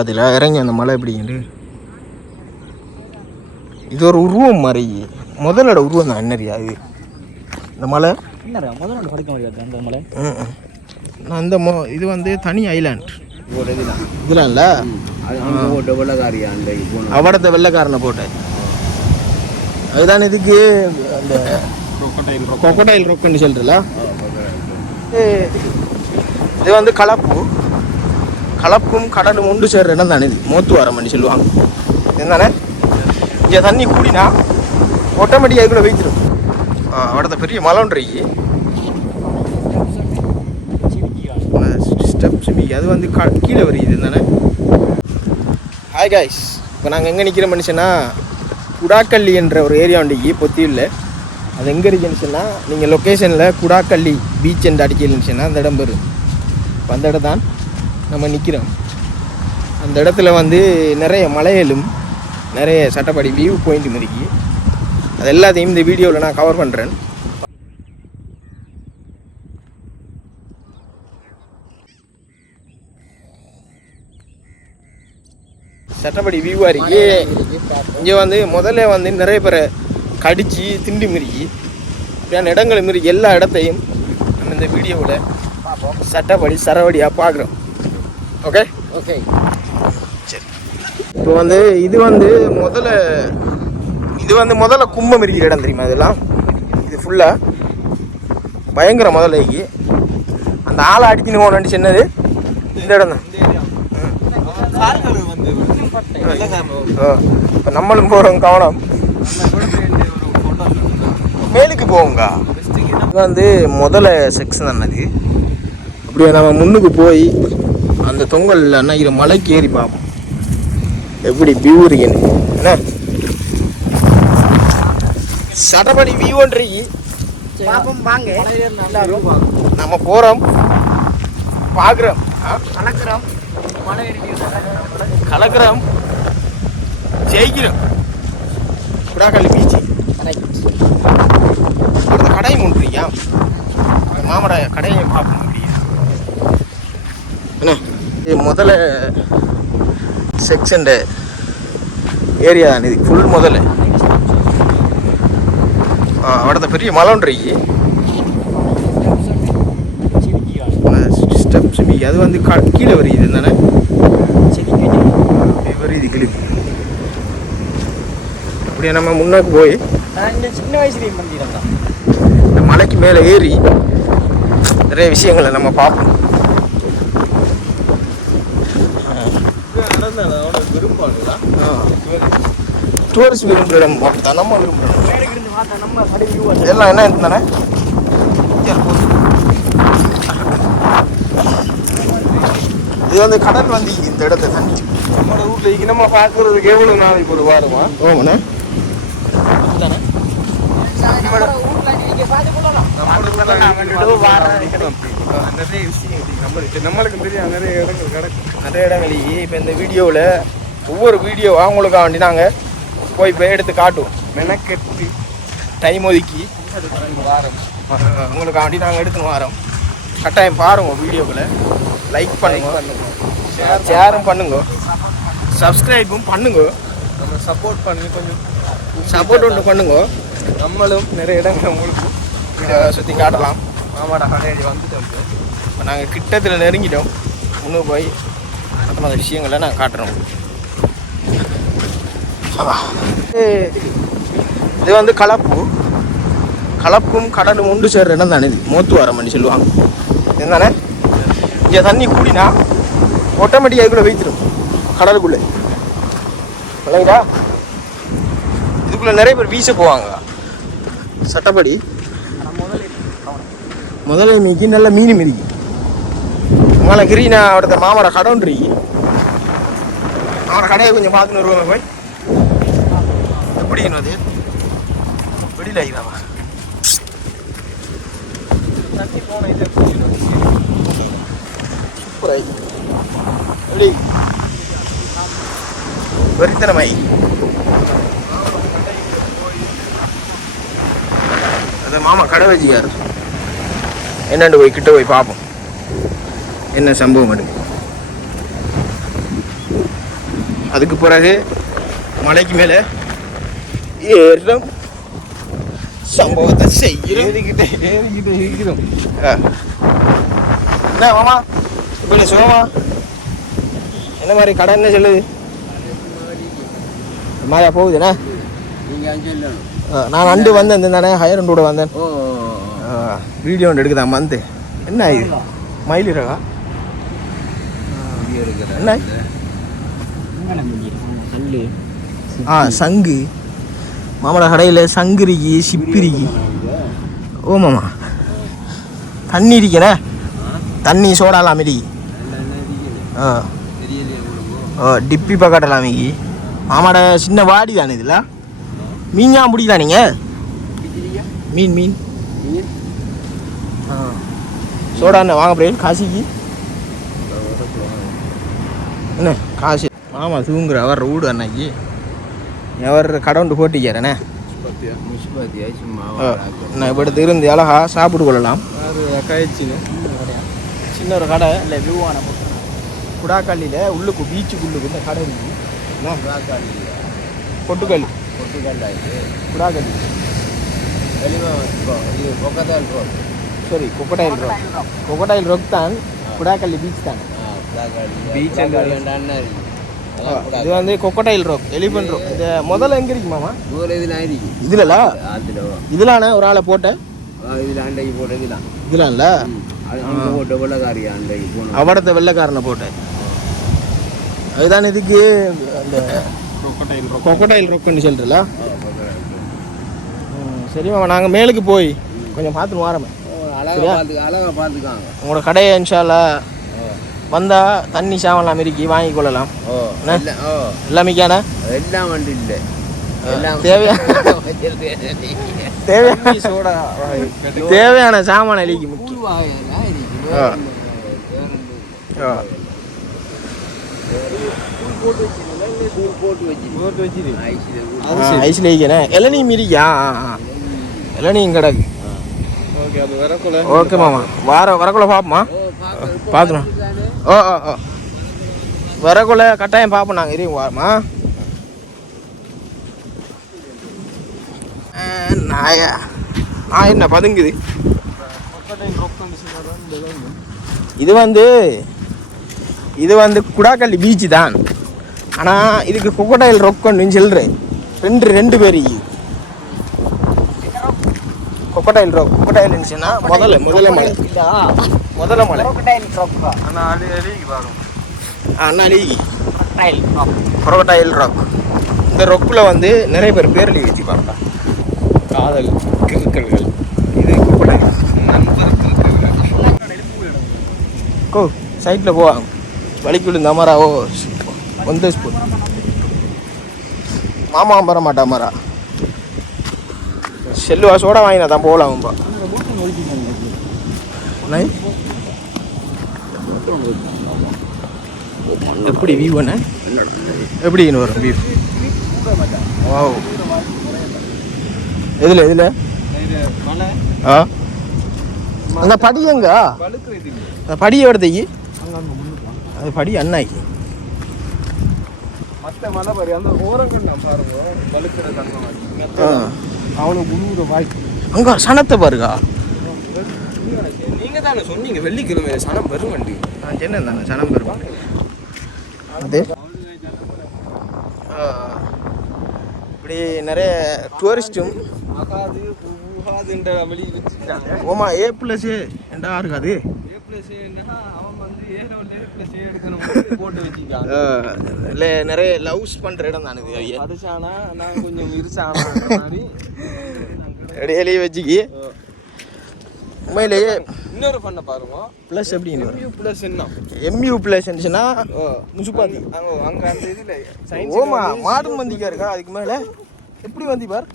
அதில் இறங்கி அந்த மலை எப்படிங்கிட்டு இது ஒரு உருவம் மாதிரி முதலோட உருவம் தான் என்னறியா இது இந்த மலை முதலோட படிக்க முடியாது அந்த மலை. அந்த இது வந்து தனி ஐலாண்ட் இதெல்லாம் இல்லை அவடத்த வெள்ளைக்காரனை போட்டேன் அதுதான் இதுக்கு அந்த கொக்கடைல் ரொக்குன்னு சொல்றல. இது வந்து கலப்பும் கடலும் ஒன்று சேர்ற இடம் தானே இது மோத்துவாரம்னு சொல்லுவாங்க இதுதானே. இங்கே தண்ணி கூடினா ஆட்டோமேட்டிக்காக இதுக்குள்ள வைத்திரும். அவடத்த பெரிய மலைன்றி ஸ்டெப்ஸ் அது வந்து கீழே வருது தானே. ஹாய் காய்ஸ், இப்போ நாங்கள் எங்கே நிற்கிற மனுஷன்னா குடாக்கல்லி என்ற ஒரு ஏரியா உண்டு பொத்தியில். அது எங்கே இருக்குன்னு சொன்னால் நீங்கள் லொக்கேஷனில் குடாக்கல்லி பீச் என்று அடிக்கலன்னு அந்த இடம் வரும். இப்போ அந்த இடம் தான் நம்ம நிற்கிறோம். அந்த இடத்துல வந்து நிறைய மலைகளும் நிறைய சட்டப்படி வியூ பாயிண்ட்டும் இருக்கு. அது எல்லாத்தையும் இந்த வீடியோவில் நான் கவர் பண்ணுறேன். சட்டப்படி வியூவாக இருக்கு. இங்கே வந்து முதல்ல வந்து நிறைய பேரை கடிச்சு திண்டு மிரிக்கி இப்படியான இடங்கள் மாரி எல்லா இடத்தையும் நம்ம இந்த வீடியோவில் சட்டப்படி சரவடியாக பார்க்குறோம். ஓகே ஓகே சரி. இப்போ வந்து இது வந்து முதல்ல கும்பம் இருக்கிற இடம் தெரியுமா. இதெல்லாம் இது ஃபுல்லாக பயங்கர முதலைக்கு அந்த ஆளை அடிக்கணும் போனு சொன்னது இந்த இடம் தான். இப்போ நம்மளும் போகிறோம் கவனம். மேலுக்கு போவோங்க. இது வந்து முதல்ல செக்ஷன் தானது. அப்படியே நம்ம முன்னுக்கு போய் அந்த தொங்கல் அன்னைக்கிற மலைக்கு ஏறி பார்ப்போம் எப்படி வியூ இருக்குன்னு. என்ன சட்டப்படி வியூன்றி பார்ப்போம் வாங்க. நம்ம போகிறோம் பார்க்குறோம் கலக்கிறோம் ஜெயிக்கிறோம். குடாக்கல்லி பீச்சு அடுத்த கடை முன்றியா மாமட கடையை பார்க்க முடியும். என்ன இது முதல்ல செக்ஷன் ஏரியா தான் இது ஃபுல். முதல்ல அவடத்த பெரிய மலைன்றி ஸ்டெப்ஸ் அது வந்து கீழே வருது தானே. வருது கிளிப்பு. அப்படியே நம்ம முன்னாக்கு போய் சின்ன வயசுலேயும் பண்ணிடலாம். இந்த மலைக்கு மேலே ஏறி நிறைய விஷயங்களை நம்ம பார்ப்போம். டூரிஸ்ட் விரும்புகிற இடம் தான் நம்ம விரும்புகிறோம். எல்லாம் என்ன தானே. இது வந்து கடல் வந்து இந்த இடத்த தண்ணி நம்மளோட வீட்டில் நம்ம பார்க்கறதுக்கு எவ்வளோ நாளைக்கு ஒரு வாரமா ஓமண்ணே நிறைய விஷயம் நம்மளுக்கு தெரியும். நிறைய இடங்கள் கிடக்கும். நிறைய இடங்களையே இப்போ இந்த வீடியோவில் ஒவ்வொரு வீடியோ அவங்களுக்காக வேண்டி நாங்கள் போய் எடுத்து காட்டுவோம். மெனக்கெட்டு டைம் ஒதுக்கி வாரம் உங்களுக்காக வேண்டி நாங்கள் எடுத்துன்னு வாரோம். கட்டாயம் பாருங்க வீடியோவில். லைக் பண்ணுங்க, ஷேரும் பண்ணுங்க, சப்ஸ்கிரைபும் பண்ணுங்க. நம்ம சப்போர்ட் பண்ணி கொஞ்சம் சப்போர்ட் ஒன்று பண்ணுங்க. நம்மளும் நிறைய இடங்கள் உங்களுக்கு சுற்றி காட்டலாம். மாமாடா கடையடி வந்துட்டோம். இப்போ நாங்கள் கிட்டத்தில் நெருங்கிட்டோம். முன்னு போய் மற்ற விஷயங்களை நாங்கள் காட்டுறோம். இது வந்து கலப்பும் கடலும் ஒன்று சேர்ற இடம் தானே இது மோத்துவாரம்னு சொல்லுவாங்க இதுதானே. இங்கே தண்ணி கூடினா ஆட்டோமேட்டிக்காக இதுக்குள்ளே வைத்திரும் கடலுக்குள்ளே. இல்லைங்களா இதுக்குள்ளே நிறைய பேர் வீச போவாங்க சட்டப்படி. முதல்ல மீக்கி நல்ல மீன் மிதிக்கி உங்களை கிரீனா அவடத்த மாமர கடவுன்றி அவரை கடையை கொஞ்சம் பார்த்துன்னு வருவாங்க. போய் எப்படி அது வெளியில் ஆகிதாவா தண்ணி போன இது சூப்பராகி எப்படி வெறித்தனமாயி அந்த மாமா கடை வச்சிக்காரு. என்னண்டு போய் கிட்ட போய் பார்ப்போம் என்ன சம்பவம் எடுக்கு. அதுக்கு பிறகு மலைக்கு மேலே ஏறும் சம்பவத்தை செய்கிறோம். ஏறிக்கிட்டே இருக்கிறோம். என்ன மாமா இப்போ சுகமா என்ன மாதிரி கடை என்ன சொல்லுது மாதிரியா போகுதுண்ணே? நீங்கள் அங்கே இல்லணும். நான் அண்டு வந்தேன் தானே ஹையர் கூட வந்தேன். ஓ வீடியோ ஒன்று எடுக்குதான் வந்து. என்ன இது மயில் இருக்கா என்ன? சங்கு மாமட கடையில் சங்கு இருக்கி சிப்பி இருக்கி. ஓ மாமா தண்ணி இருக்கிறே தண்ணி சோடாலாம் இருக்கு. டிப்பி பக்கட்டலாம் மிக்கி மாமாட சின்ன வாடி தானே இதில் மீன்யா பிடிக்கலாம் நீங்கள் மீன் மீன் சோடா என்ன வாங்க போறேன் காசிக்கு என்ன காசு மாமா தூங்குற அவர் வீடு அன்னைக்கு எவர் கடவுண்டு போட்டிக்கிறேண்ணே. நான் இப்போ எடுத்து இருந்து அழகா சாப்பிட்டு கொள்ளலாம். சின்ன ஒரு கடை இல்லை வியூவான குடாக்கல்லியில் உள்ளுக்கு பீச்சுக்குள்ளுக்கு இந்த கடை இருக்கு. கொட்டுக்கல் குடாக்கல்லி சரி கொக்கடைல் ரோக் தான் குடாக்கல்லி பீச் தான். பீச் இது வந்து கொக்கடைல் ரோக் எலிபென்ட் ரோக். இது முதல்ல எங்கே இருக்கு மாமா? இதுல இதுலான ஒரு ஆளை போட்ட இதுலாம்ல அவடத்தை வெள்ளைக்காரனை போட்டேன். அதுதான் இதுக்கு அந்த கொக்கடைல் ரோக்குன்னு சொல்றல. சரி மாமா நாங்கள் மேலுக்கு போய் கொஞ்சம் பார்த்துட்டு வாரமே. அழகாக பார்த்துக்காங்க உங்களோட கடையை இன்ஷால்லா வந்தால் தண்ணி சாவலாம் இருக்கி வாங்கி கொள்ளலாம். எல்லாமேக்கான எல்லாம் வண்டி இல்லை தேவையான சாமான அழிக்கு முக்கியம். ஐஸ்ல இளநீ மிரிக்கா இளநீயும் கிடக்கு. ஓகே மாமா வரக்குள்ள பார்ப்போமா பார்த்துனா ஓ ஓ ஓ வரக்குள்ள கட்டாயம் பார்ப்போம் நாங்கள் இருக்கு வாரமா. நாயா நான் என்ன பதுங்குது. இது வந்து குடாக்கல்லி பீச்சு தான். ஆனால் இதுக்கு கொக்கடைல் ரொக்கன்னு சொல்கிறேன். ரெண்டு பேர் கொக்கடைல் ரொக் கொக்கடைல் இருந்துச்சுன்னா முதல்ல மலை கொக்கடைல் ராக். இந்த ரொக்கில் வந்து நிறைய பேர் எழுதி வச்சுப்பாங்க. காதல் கிறுக்கல்கள் இது கொக்கடைல் நண்பர் கோ சைட்டில் போவாங்க வலிக்குள்ள இந்த அமராவோ வந்து மாமா வர மாட்டா மரா செல்லுவா சோடா வாங்கினா தான் போகலாம்பா. எப்படி வியூ பண்ண எப்படின்னு வரும் வியூ? வாவ் எதில் ஆ அந்த படி எங்க அந்த படியை எடுத்தீங்க அது படி அண்ணாக்கி மலை பாரு அந்த ஓரங்கண்ணா பாருங்க வலுக்கிற தன்மை அவனுக்கு குழுவுற வாய்ப்பு அங்கே சனத்தை பாருக்கா. நீங்கள் தானே சொன்னீங்க வெள்ளிக்கிழமை சனம் பெரும் வண்டி. நான் என்ன தானே சனம் பெறும் அது இப்படி நிறைய டூரிஸ்ட்டும் ஆகாது புகாதுன்ற வழி வச்சுட்டாங்க. ஓமா A+A என்றா இருக்காது. அவன் வந்து A+A எடுக்கணும் போட்டு வச்சுட்டாங்க. இல்லை நிறைய லவ்ஸ் பண்ணுற இடம் தானே இது. அதுச்சானா நான் கொஞ்சம் இருச்சானா மாதிரி இடையிலேயே வச்சுக்கி உண்மையிலேயே இன்னொரு பண்ண பாருங்க. ப்ளஸ் எப்படின்னு ப்ளஸ் என்ன MU ப்ளஸ் இருந்துச்சுன்னா முசுப்பாத்தி அங்கே அந்த இதில் ஓமா மாடும் வந்திக்கா இருக்கா. அதுக்கு மேலே எப்படி வந்தி பார்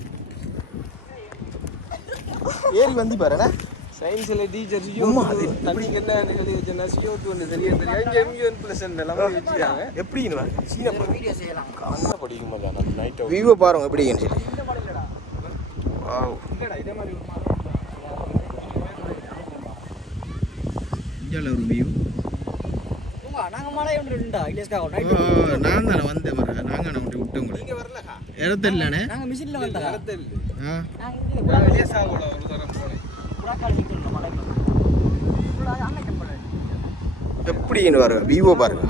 ஏறி வந்தி பாரு சயின்ஸில் டீச்சர் தண்ணிக்கு என்ன சொல்லி வச்சுன்னா CO2 ஒன்று தெரியும் இங்கே MU++ எல்லாமே வச்சுட்டாங்க. எப்படின்னு சீனா படிக்கும் போது நைட்டு வியூவை பாருங்க எப்படின்னு சொல்லி. இதே மாதிரி ஒரு வியூ. நாங்கள் மழை ஒன்று நான் தானே வந்தேன் இடத்தில்லானே நாங்கள் மிஷினில் வந்தோம் வெளியே சாப்பிட ஒரு தரம் போனேன் எப்படின்னு பாருங்க விவோ பாருங்க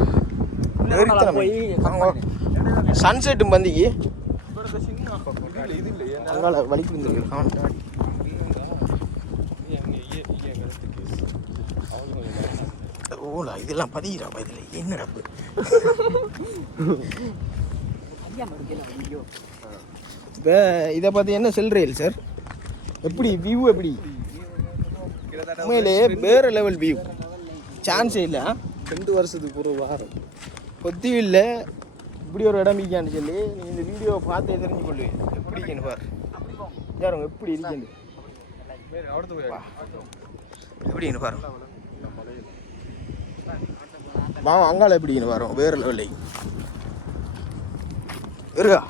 சன்செட்டும் பந்திக்கு அதனால வலிக்கு வந்துருக்கு ஓலா இதெல்லாம் பதிகிறாப்பா இதில் என்னடா இப்போ இதை பார்த்து என்ன சொல்கிறீங்க சார் எப்படி வியூ எப்படி உண்மையிலே வேறு லெவல் வியூ சான்ஸே இல்லை 2 வருஷத்துக்கு ஒரு வாரம் கொத்தியில் இப்படி ஒரு இடம் இருக்கான்னு சொல்லி நீ இந்த வீடியோவை பார்த்தே தெரிஞ்சு கொள்ளுவேன் எப்படி இருக்கேன்னு பாரு யாரும் எப்படி இருக்கேன்னு எப்படின்னு பாரு மாமா அங்கால எப்படின்னு வரும் வேறு லெவலில் இருக்கா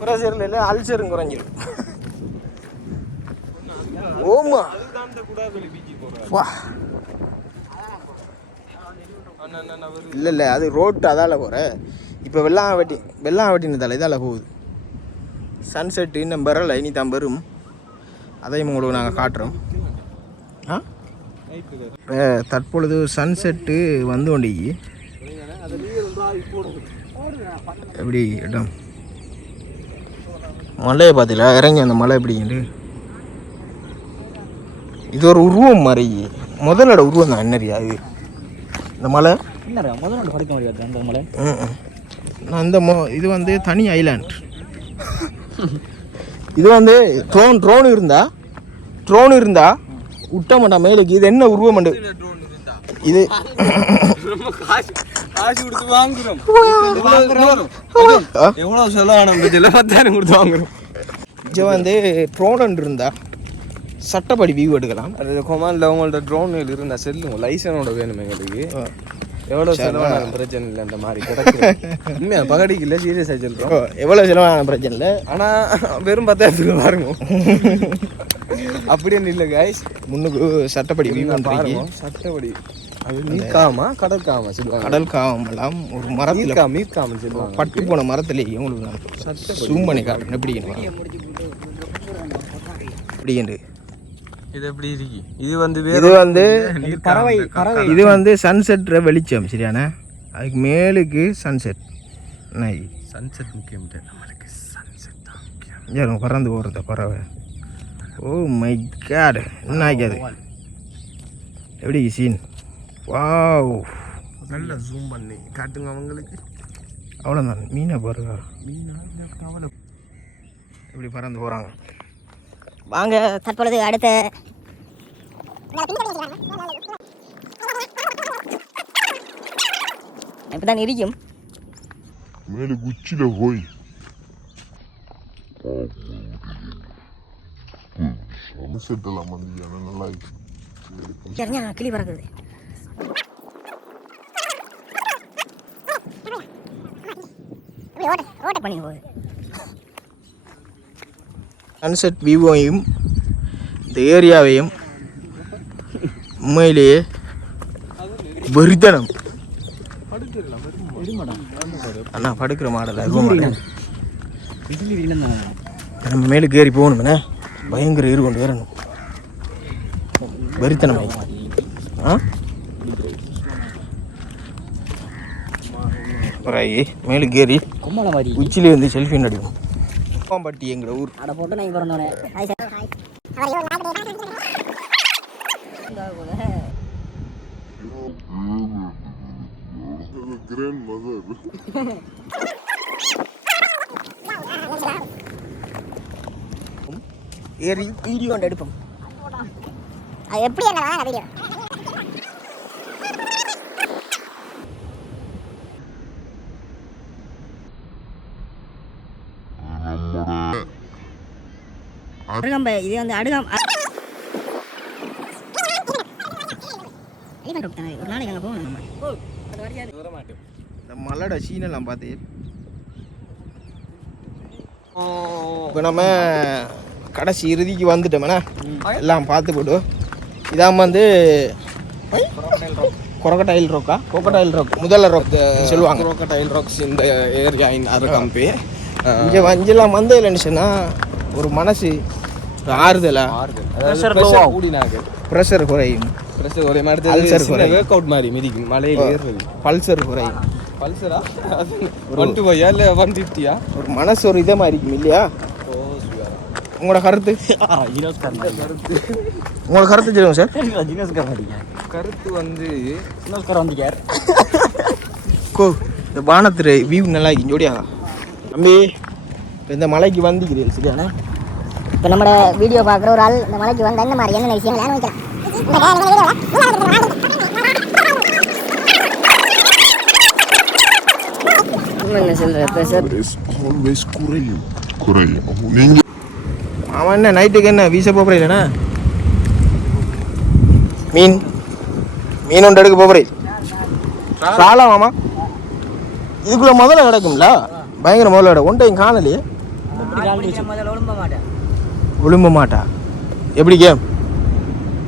ப்ரெஷரில் இல்லை அல்சரும் குறைஞ்சிரும் ஓமா வா இல்லை இல்லை அது ரோட்டு அதால் போகிற இப்போ வெள்ளாவட்டினதால இதால் போகுது சன்செட்டு இன்னும் வரல இனி தான் வரும் அதையும் உங்களுக்கு நாங்கள் காட்டுறோம் தற்பொழுது சன்செட்டு வந்து கொண்டிக்கு எப்படி இடம் மலையை பார்த்தீங்களா இறங்கி அந்த மலை எப்படிங்கிட்டு இது ஒரு உருவம் மாதிரி முதலோட உருவம் தான் என்னறியா இது இந்த மலை என்ன முதல்ல படிக்க முடியாது அந்த மலை நான் இந்த இது வந்து தனி ஐலாண்ட் இது வந்து ட்ரோன் இருந்தா விட்ட மாட்டான் மேலுக்கு இது என்ன உருவம் உண்டு இது காசு கொடுத்து வாங்குறோம் எவ்வளோ செலவான 10,000 கொடுத்து வாங்குறோம் இது வந்து ட்ரோன் இருந்தா சட்டப்படி வியூ எடுக்கலாம் அது கொமாண்டில் அவங்கள்ட்ட ட்ரோன் இருந்தா செல்லுங்க லைசனோட வேணும் எங்களுக்கு எவ்வளோ செலவான பிரச்சனை இல்லை அந்த மாதிரி கிடைக்கும் உண்மையாக பகடிக்கு இல்லை சீரியஸாக சொல்கிறோம் எவ்வளோ செலவான பிரச்சனை இல்லை ஆனால் வெறும் 10,000 பாருங்க அப்படின்னு இல்லை கைஸ் முன்னுக்கு சட்டப்படி வியூ பாருங்க சட்டப்படி அது மீட்காமா கடற்காமா சொல்லுவாங்க கடல் காவமெல்லாம் ஒரு மரத்தில் மீட்காமன்னு சொல்லுவாங்க பட்டு போன மரத்துலேயே உங்களுக்கு நான் ஜூம் பண்ணி காட்டுறேன் எப்படின்னு இது எப்படி இருக்கு இது வந்து சன்செட் வெளிச்சம் சரியான அதுக்கு மேலுக்கு சன்செட் சன்செட் முக்கியம் நம்மளுக்கு சன்செட் தான் முக்கியம் பறந்து போகிறத பறவை ஓ மை காட் என்ன ஆகாது எப்படி சீன் வாவ் நல்லா ஜூம் பண்ணி காட்டுங்க அவங்களுக்கு அவ்வளோதான் மீனை பாருங்க மீனா இப்படி பறந்து போகிறாங்க வாங்க தற்பொழுது அடுத்த இப்பதான் இருக்கும் மேலே குச்சில போய் சன்செட் எல்லாம் வந்து நல்லா சரிங்க கிளி பறக்குது ஓட்ட பண்ணி போகுது சன்செட் வியூவையும் இந்த ஏரியாவையும் உண்மையிலேயே வெறித்தனம் அண்ணா படுக்கிற மாடல நம்ம மேலுக்கு ஏறி போகணும்ண்ணே பயங்கர ஏறு கொண்டு வரணும் வெறித்தனம் மேலுக்கு ஏறி உச்சிலே வந்து செல்ஃபி நடிக்கும் பட்டி எங்கட ஊர் அட போட்டு நான் பிறந்தோனே ஹாய் சார் ஹாய் ஏறி வீடியோ எடுப்போம் அது எப்படி என்ன வீடியோ அடுகம்ப இது வந்து அடுகம் ஒரு நாளைக்கு அங்கே போகணும் இந்த மலோட சீனெல்லாம் பார்த்து இப்போ நம்ம கடைசி இறுதிக்கு வந்துட்டோம்ண்ணா எல்லாம் பார்த்து போட்டு இதான் வந்து crocodile rock-ஆ? crocodile rock முதல்ல rock சொல்லுவாங்க. crocodile rocks in the area in Arakampe. இங்கே வஞ்செல்லாம் வந்ததில்லைன்னு சொன்னால் ஒரு மனசு ஒரு ஆறுதலா ப்ரெஷர் கூடினாங்க, ப்ரெஷர் குறையும், ப்ரெஷர் ஒரே மாதிரி அல்சர் குறையும், ஒர்க் அவுட் மாதிரி மிதிக்கும் மலையில் ஏறுறது. பல்சர் குறையும். பல்சரா 125 இல்லை 150 ஒரு மனசு ஒரு இதமாக இருக்கும் இல்லையா? உங்களோட கருத்து உங்களோட கருத்து சொல்லுங்க சார். கருத்து வந்து இந்த பானத்து வியூ நல்லா இருக்கு ஜோடியா தம்பி. இப்போ இந்த மலைக்கு வந்துக்கிறீர்கள் சரியாண்ணே? இப்போ நம்ம வீடியோ பார்க்குற ஒரு ஆள் இந்த மலைக்கு வந்த என்ன மாதிரி என்னென்ன விஷயங்கள் அனுபவிக்கலாம். என்ன சொல்கிற ப்ரெஷர் ஆல்வேஸ் குறையும் குறையும். நீங்க அவன் என்ன நைட்டுக்கு என்ன வீச போகிறேன் இல்லைண்ணா? மீன் ஒன்று எடுக்க போகிறேன். சாலா மாமா இதுக்குள்ளே முதல்ல கிடக்கும்ல, பயங்கர முதல்ல கிடக்கும். ஒன்றையும் காணலையே. விழும்ப மாட்டா எப்படி கேம்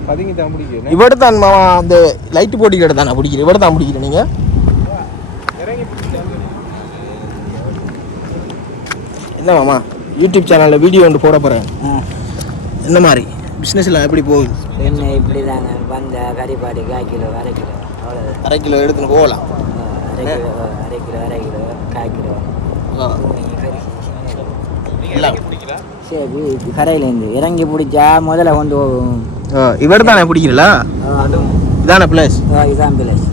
பதுங்கி தான் பிடிக்கும். இவட தான் மாமா அந்த லைட்டு போட்டிக்கிட்ட தான் நான் பிடிக்கிறேன். இவட தான் பிடிக்கிறேன். நீங்கள் என்ன மாமா யூடியூப் சேனலில் வீடியோ ஒன்று போட போகிறேன். என்ன மாதிரி பிஸ்னஸ்லாம் எப்படி போகுது? என்ன இப்படி தாங்க வந்த கறிப்பாடி 1/4 கிலோ 1/2 கிலோ அவ்வளோ 1/2 கிலோ எடுத்துன்னு போகலாம். 1/2 கிலோ 1/2 கிலோ 1/4 கிலோ எல்லாம் சரி. கரையிலேருந்து இறங்கி பிடிச்சா முதல்ல கொண்டு போகும். இவட தானே பிடிக்கிறல? இதானே பிளேஸ்? இதுதான் பிளேஸ்.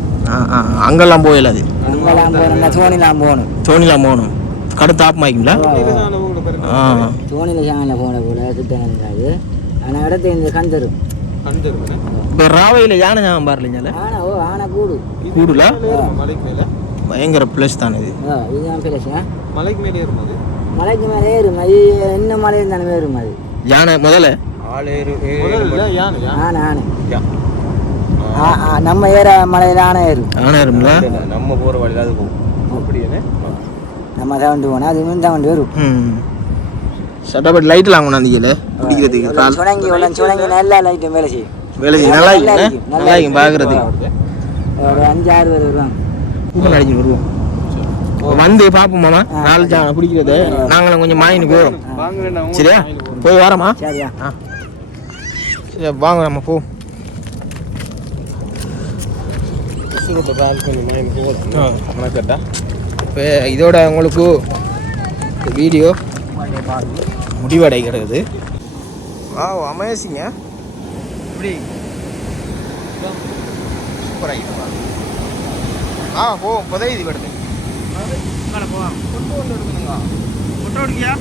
அங்கெல்லாம் போயில அது அங்கெல்லாம் போகணும், தோணிலாம் போகணும். கடும் தாப்பம் ஆகிங்களா? தோணியில் சாங்கல போன போல சுத்தம் இருந்தாது. ஆனால் இடத்த இந்த கந்தரும் இப்போ ராவையில் யானை ஞாபகம் பாருலீங்களா? ஆனை கூடு கூடுல மலைக்கு மேலே பயங்கர பிளேஸ் தானே இது. இதுதான் பிளேஸ். மலைக்கு மேலே ஏறும்போது மலைக்கு மேலே ஏறும் அது. என்ன மலை இருந்தாலும் ஏறும் அது. யானை முதல்ல நம்ம ஏற மலையில் ஆனை ஏறும். யானை ஏறும்ல? நம்ம போகிற வழியில் அது போகும். அப்படியே நம்ம தவண்டு போனால் அது இன்னும் தவண்டு வரும். சட்டப்பட்டு லைட்லாம் கொண்டாந்தீங்கல்ல குடிக்கிறதுக்கு? சுணங்கி நல்லா லைட்டும் வேலை செய்யும். வேலை செய்யும். நல்லா இருக்கும், நல்லா இருக்கும் பார்க்குறதுக்கு. ஒரு 5-6 பேர் வருவாங்க. கூட்டம் அடிச்சு வருவோம். வந்து பார்ப்போம் மாமா. 4 ஜானை பிடிக்கிறது நாங்களும் கொஞ்சம் மாயினுக்கு வரோம். சரியா? போய் வரோமா? சரியா? சரி வாங்க நம்ம போ. இப்போ இதோட உங்களுக்கு வீடியோ முடிவடைகிறது. அமேசிங்க. இப்படி சூப்பராக போ புதையுது கிடந்து. போவா கொண்டு வந்து எடுக்கணுங்க. கொட்டை அடிக்கியா?